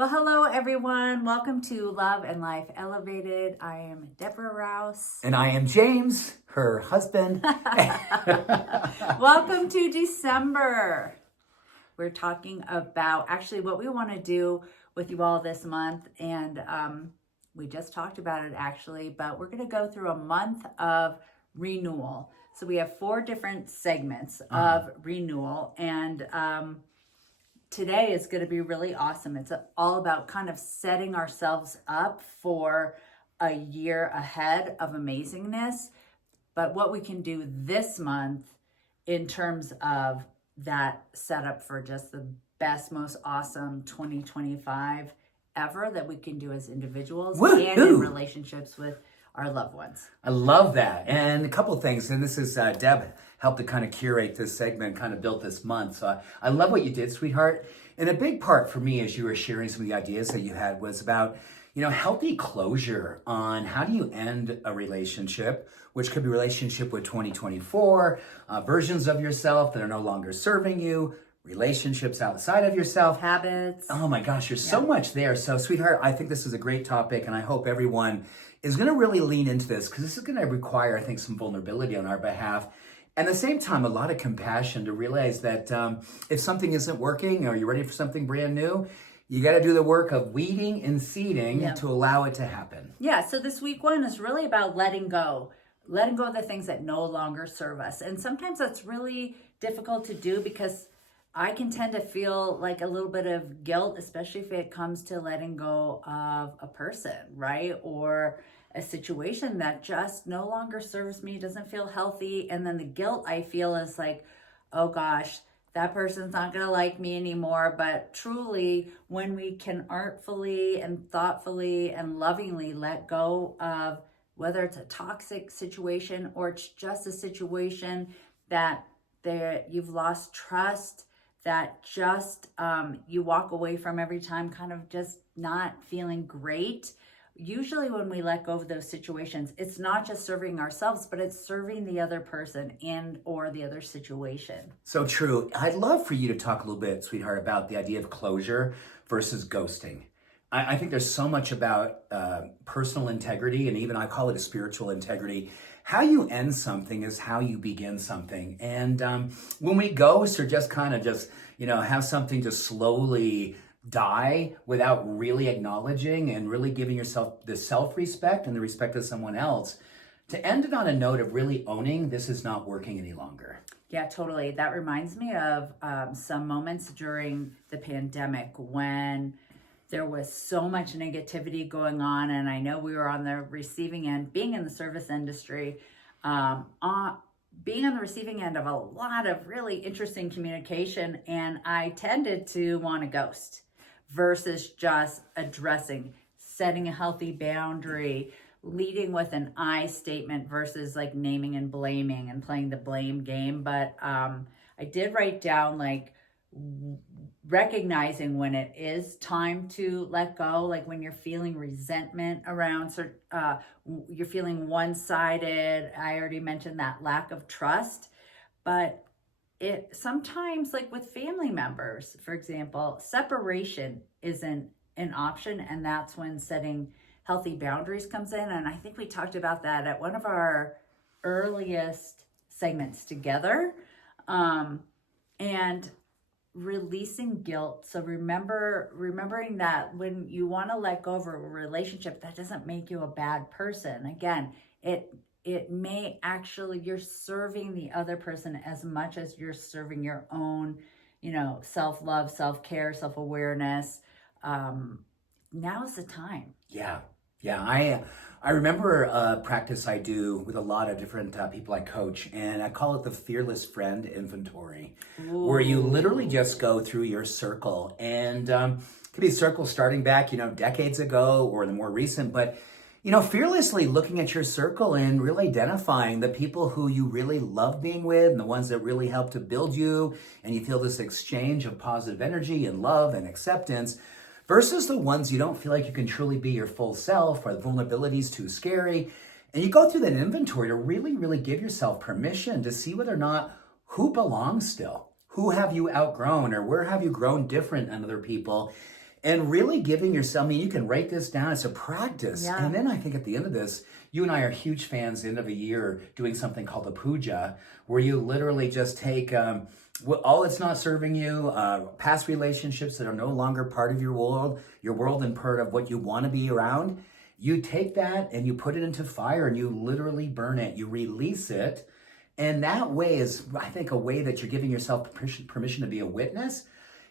Well, hello everyone. Welcome to Love and Life Elevated. I am Deborah Rouse. And I am James, her husband. Welcome to December. We're talking about actually what we want to do with you all this month. And we just talked about it actually, but we're going to go through a month of renewal. So we have 4 different segments of renewal. And today is going to be really awesome. It's all about kind of setting ourselves up for a year ahead of amazingness, but what we can do this month in terms of that setup for just the best, most awesome 2025 ever that we can do as individuals Woo-hoo! And in relationships with our loved ones. I love that. And a couple of things, and this is Deb helped to kind of curate this segment, kind of built this month. So I love what you did, sweetheart. And a big part for me as you were sharing some of the ideas that you had was about, healthy closure on how do you end a relationship, which could be relationship with 2024, versions of yourself that are no longer serving you, relationships outside of yourself. Habits. Oh my gosh, there's so much there. So sweetheart, I think this is a great topic and I hope everyone is going to really lean into this because this is going to require, I think, some vulnerability on our behalf. And at the same time, a lot of compassion to realize that if something isn't working or you're ready for something brand new, you got to do the work of weeding and seeding to allow it to happen. Yeah, so this week 1 is really about letting go of the things that no longer serve us. And sometimes that's really difficult to do because I can tend to feel like a little bit of guilt, especially if it comes to letting go of a person, right? Or a situation that just no longer serves me, doesn't feel healthy. And then the guilt I feel is like, oh gosh, that person's not going to like me anymore. But truly, when we can artfully and thoughtfully and lovingly let go of whether it's a toxic situation or it's just a situation that you've lost trust, that just you walk away from every time kind of just not feeling great. Usually when we let go of those situations, it's not just serving ourselves, but it's serving the other person and or the other situation. So true. I'd love for you to talk a little bit, sweetheart, about the idea of closure versus ghosting. I think there's so much about personal integrity, and even I call it a spiritual integrity. How you end something is how you begin something. And when we ghost or just kind of have something just slowly die without really acknowledging and really giving yourself the self-respect and the respect of someone else, to end it on a note of really owning this is not working any longer. Yeah, totally. That reminds me of some moments during the pandemic when there was so much negativity going on, and I know we were on the receiving end, being in the service industry, being on the receiving end of a lot of really interesting communication, and I tended to want to ghost versus just addressing, setting a healthy boundary, leading with an I statement versus like naming and blaming and playing the blame game. But I did write down like recognizing when it is time to let go, like when you're feeling resentment around, you're feeling one-sided. I already mentioned that lack of trust, but it sometimes, like with family members, for example, separation isn't an option, and that's when setting healthy boundaries comes in. And I think we talked about that at one of our earliest segments together. And releasing guilt. So remembering that when you want to let go of a relationship, that doesn't make you a bad person. Again, it may actually, you're serving the other person as much as you're serving your own, self-love, self-care, self-awareness. Now's the time. Yeah. I remember a practice I do with a lot of different people I coach, and I call it the Fearless Friend Inventory, where you literally just go through your circle, and it could be a circle starting back, decades ago or the more recent, but, fearlessly looking at your circle and really identifying the people who you really love being with and the ones that really help to build you, and you feel this exchange of positive energy and love and acceptance, versus the ones you don't feel like you can truly be your full self, or the vulnerability's too scary. And you go through that inventory to really, really give yourself permission to see whether or not who belongs still, who have you outgrown, or where have you grown different than other people. And really giving yourself, I mean, you can write this down. It's a practice. Yeah. And then I think at the end of this, you and I are huge fans, end of a year, doing something called a puja, where you literally just take all that's not serving you, past relationships that are no longer part of your world and part of what you want to be around. You take that and you put it into fire and you literally burn it. You release it. And that way is, I think, a way that you're giving yourself permission to be a witness.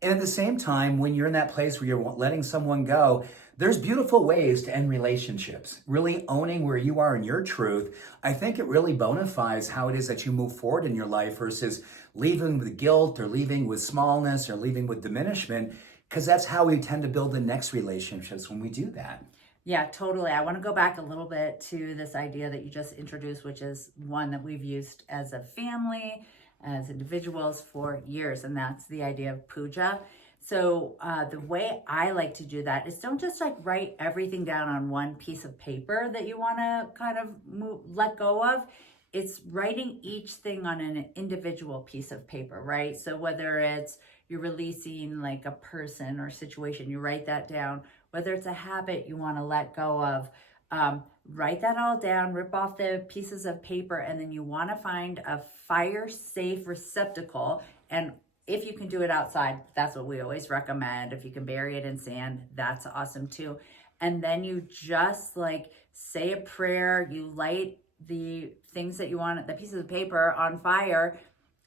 And at the same time, when you're in that place where you're letting someone go, there's beautiful ways to end relationships. Really owning where you are in your truth, I think it really bona fides how it is that you move forward in your life versus leaving with guilt or leaving with smallness or leaving with diminishment, because that's how we tend to build the next relationships when we do that. Yeah, totally. I want to go back a little bit to this idea that you just introduced, which is one that we've used as a family, as individuals for years, and that's the idea of puja. So the way I like to do that is don't just like write everything down on one piece of paper that you want to kind of let go of. It's writing each thing on an individual piece of paper, right? So whether it's you're releasing like a person or situation, you write that down. Whether it's a habit you want to let go of, write that all down, rip off the pieces of paper, and then you want to find a fire-safe receptacle. And if you can do it outside, that's what we always recommend. If you can bury it in sand, that's awesome too. And then you just like say a prayer, you light the things that you want, the pieces of paper on fire,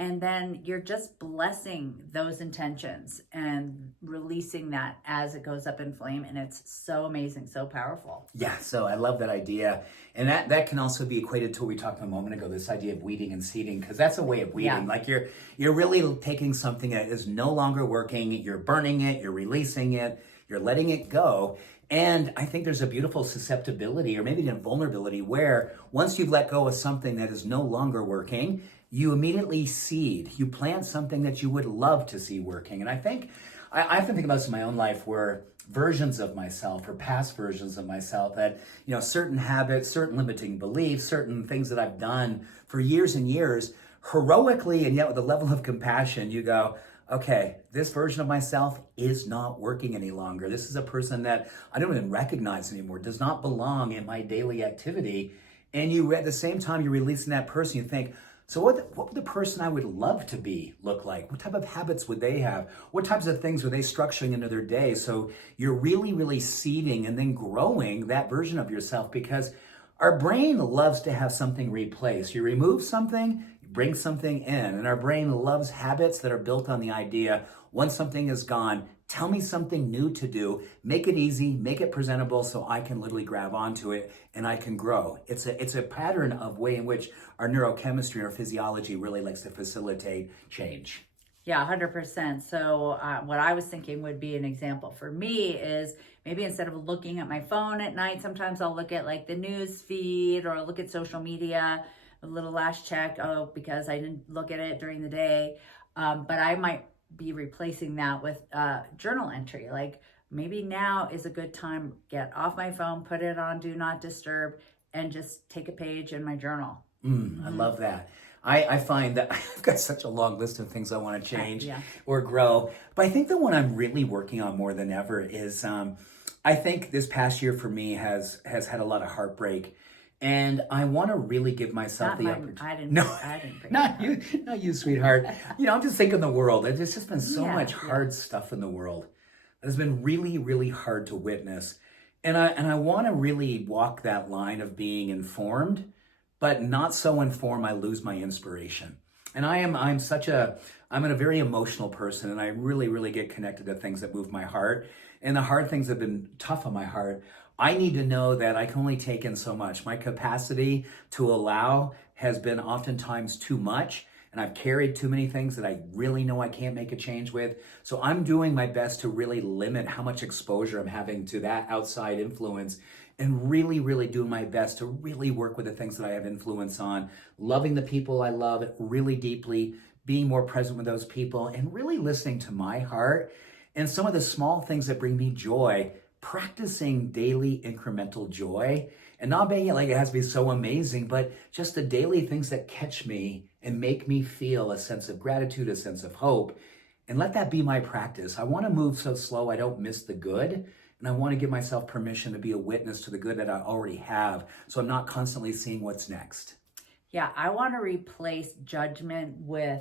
and then you're just blessing those intentions and releasing that as it goes up in flame. And it's so amazing, so powerful. Yeah, so I love that idea. And that can also be equated to what we talked a moment ago, this idea of weeding and seeding, because that's a way of weeding. Yeah. Like you're really taking something that is no longer working, you're burning it, you're releasing it, you're letting it go. And I think there's a beautiful susceptibility or maybe even vulnerability where once you've let go of something that is no longer working, you immediately seed, you plant something that you would love to see working. And I think, I often think about this in my own life where versions of myself or past versions of myself that, certain habits, certain limiting beliefs, certain things that I've done for years and years, heroically and yet with a level of compassion, you go, okay, this version of myself is not working any longer. This is a person that I don't even recognize anymore, does not belong in my daily activity. And you, at the same time, you're releasing that person, you think, so what would the person I would love to be look like? What type of habits would they have? What types of things are they structuring into their day? So you're really, really seeding and then growing that version of yourself, because our brain loves to have something replaced. You remove something, you bring something in. And our brain loves habits that are built on the idea, once something is gone, tell me something new to do, make it easy, make it presentable so I can literally grab onto it and I can grow. It's a pattern of way in which our neurochemistry, our physiology really likes to facilitate change. Yeah, 100%. So what I was thinking would be an example for me is maybe instead of looking at my phone at night, sometimes I'll look at like the news feed or I'll look at social media, a little last check, because I didn't look at it during the day. But I might be replacing that with journal entry. Like maybe now is a good time, get off my phone, put it on do not disturb, and just take a page in my journal. I love that. I find that I've got such a long list of things I want to change or grow. But I think the one I'm really working on more than ever is, I think this past year for me has had a lot of heartbreak. And I want to really give myself the opportunity. I didn't bring not you, sweetheart. I'm just thinking the world. There's just been so much hard stuff in the world that has been really, really hard to witness. And I want to really walk that line of being informed, but not so informed I lose my inspiration. And I'm a very emotional person, and I really, really get connected to things that move my heart. And the hard things have been tough on my heart. I need to know that I can only take in so much. My capacity to allow has been oftentimes too much, and I've carried too many things that I really know I can't make a change with. So I'm doing my best to really limit how much exposure I'm having to that outside influence, and really, really doing my best to really work with the things that I have influence on, loving the people I love really deeply, being more present with those people, and really listening to my heart and some of the small things that bring me joy, practicing daily incremental joy, and not being like it has to be so amazing, but just the daily things that catch me and make me feel a sense of gratitude, a sense of hope. and let that be my practice. I want to move so slow I don't miss the good. And I want to give myself permission to be a witness to the good that I already have. So I'm not constantly seeing what's next. Yeah, I want to replace judgment with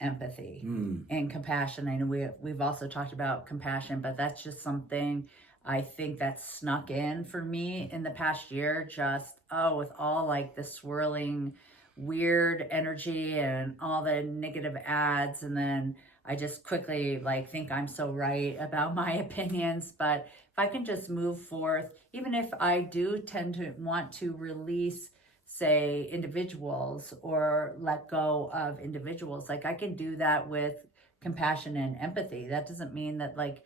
empathy and compassion. I know we've also talked about compassion, but that's just something I think that's snuck in for me in the past year. Just, with all like the swirling weird energy and all the negative ads. And then I just quickly like think I'm so right about my opinions. But if I can just move forth, even if I do tend to want to release, say, individuals or let go of individuals, like I can do that with compassion and empathy. That doesn't mean that like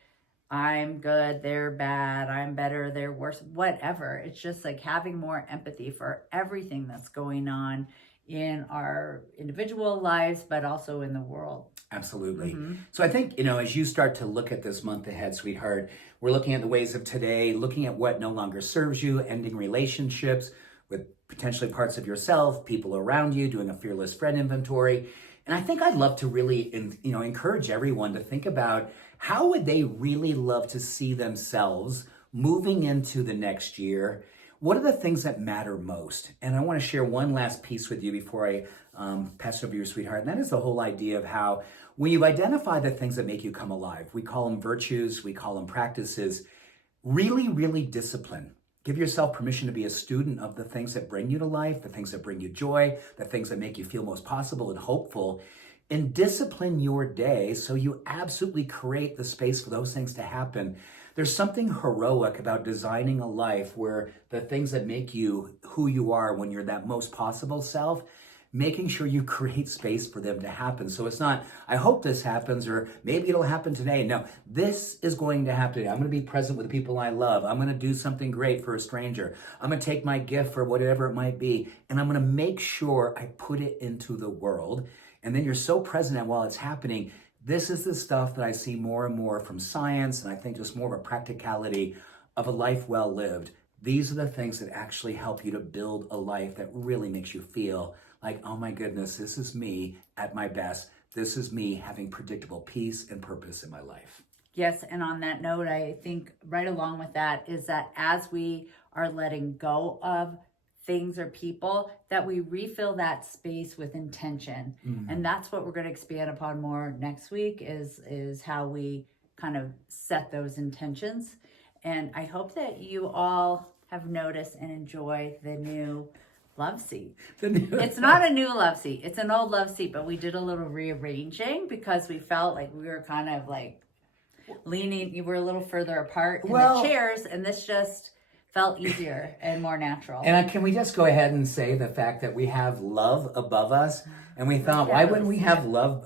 I'm good, they're bad, I'm better, they're worse, whatever. It's just like having more empathy for everything that's going on in our individual lives, but also in the world. Absolutely. So I think, as you start to look at this month ahead, sweetheart, we're looking at the ways of today, looking at what no longer serves you, ending relationships with potentially parts of yourself, people around you, doing a fearless friend inventory. And I think I'd love to really, encourage everyone to think about how would they really love to see themselves moving into the next year. What are the things that matter most? And I want to share one last piece with you before I pass it over to your sweetheart. And that is the whole idea of how when you identify the things that make you come alive, we call them virtues, we call them practices, really, really discipline. Give yourself permission to be a student of the things that bring you to life, the things that bring you joy, the things that make you feel most possible and hopeful, and discipline your day so you absolutely create the space for those things to happen. There's something heroic about designing a life where the things that make you who you are when you're that most possible self, making sure you create space for them to happen. So it's not, I hope this happens, or maybe it'll happen today. No, this is going to happen. I'm going to be present with the people I love. I'm going to do something great for a stranger. I'm going to take my gift for whatever it might be, and I'm going to make sure I put it into the world. And then you're so present at while it's happening. This is the stuff that I see more and more from science, and I think just more of a practicality of a life well lived. These are the things that actually help you to build a life that really makes you feel like, oh my goodness, this is me at my best. This is me having predictable peace and purpose in my life. Yes, and on that note, I think right along with that is that as we are letting go of things or people, that we refill that space with intention. And that's what we're going to expand upon more next week is how we kind of set those intentions. And I hope that you all have noticed and enjoy the new love seat. It's not a new love seat. It's an old love seat, but we did a little rearranging because we felt like we were kind of like leaning, you were a little further apart in the chairs, and this just felt easier and more natural. And can we just go ahead and say the fact that we have love above us? And we thought, why wouldn't we have love?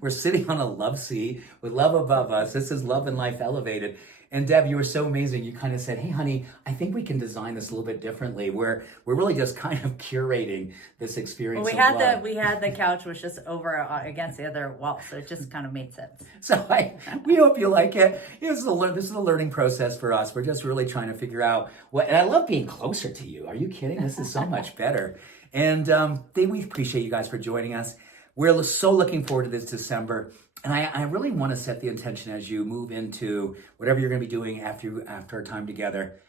We're sitting on a love seat with love above us. This is Love and Life Elevated. And Deb, you were so amazing. You kind of said, hey, honey, I think we can design this a little bit differently. We're really just kind of curating this experience. Well, we had the couch was just over against the other wall, so it just kind of made sense. So we hope you like it. This is a learning process for us. We're just really trying to figure out what. And I love being closer to you. Are you kidding? This is so much better. And we appreciate you guys for joining us. We're so looking forward to this December. And I really want to set the intention as you move into whatever you're going to be doing after our time together.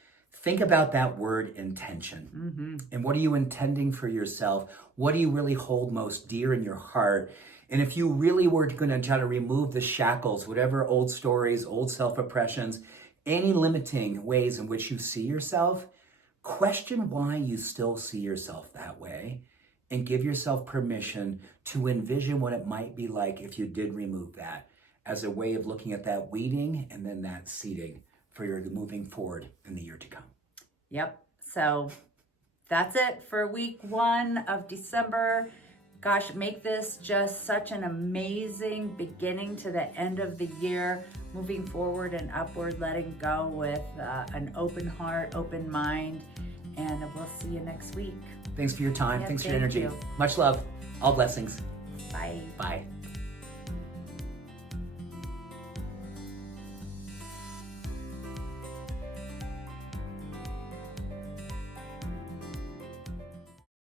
Think about that word intention. And what are you intending for yourself? What do you really hold most dear in your heart? And if you really were going to try to remove the shackles, whatever old stories, old self-oppressions, any limiting ways in which you see yourself, question why you still see yourself that way. And give yourself permission to envision what it might be like if you did remove that as a way of looking at that weeding and then that seeding for your moving forward in the year to come. Yep. So that's it for week 1 of December. Gosh, make this just such an amazing beginning to the end of the year, moving forward and upward, letting go with an open heart, open mind. And we'll see you next week. Thanks for your time. Yeah, Thanks for your energy. you. Much love. All blessings. Bye. Bye.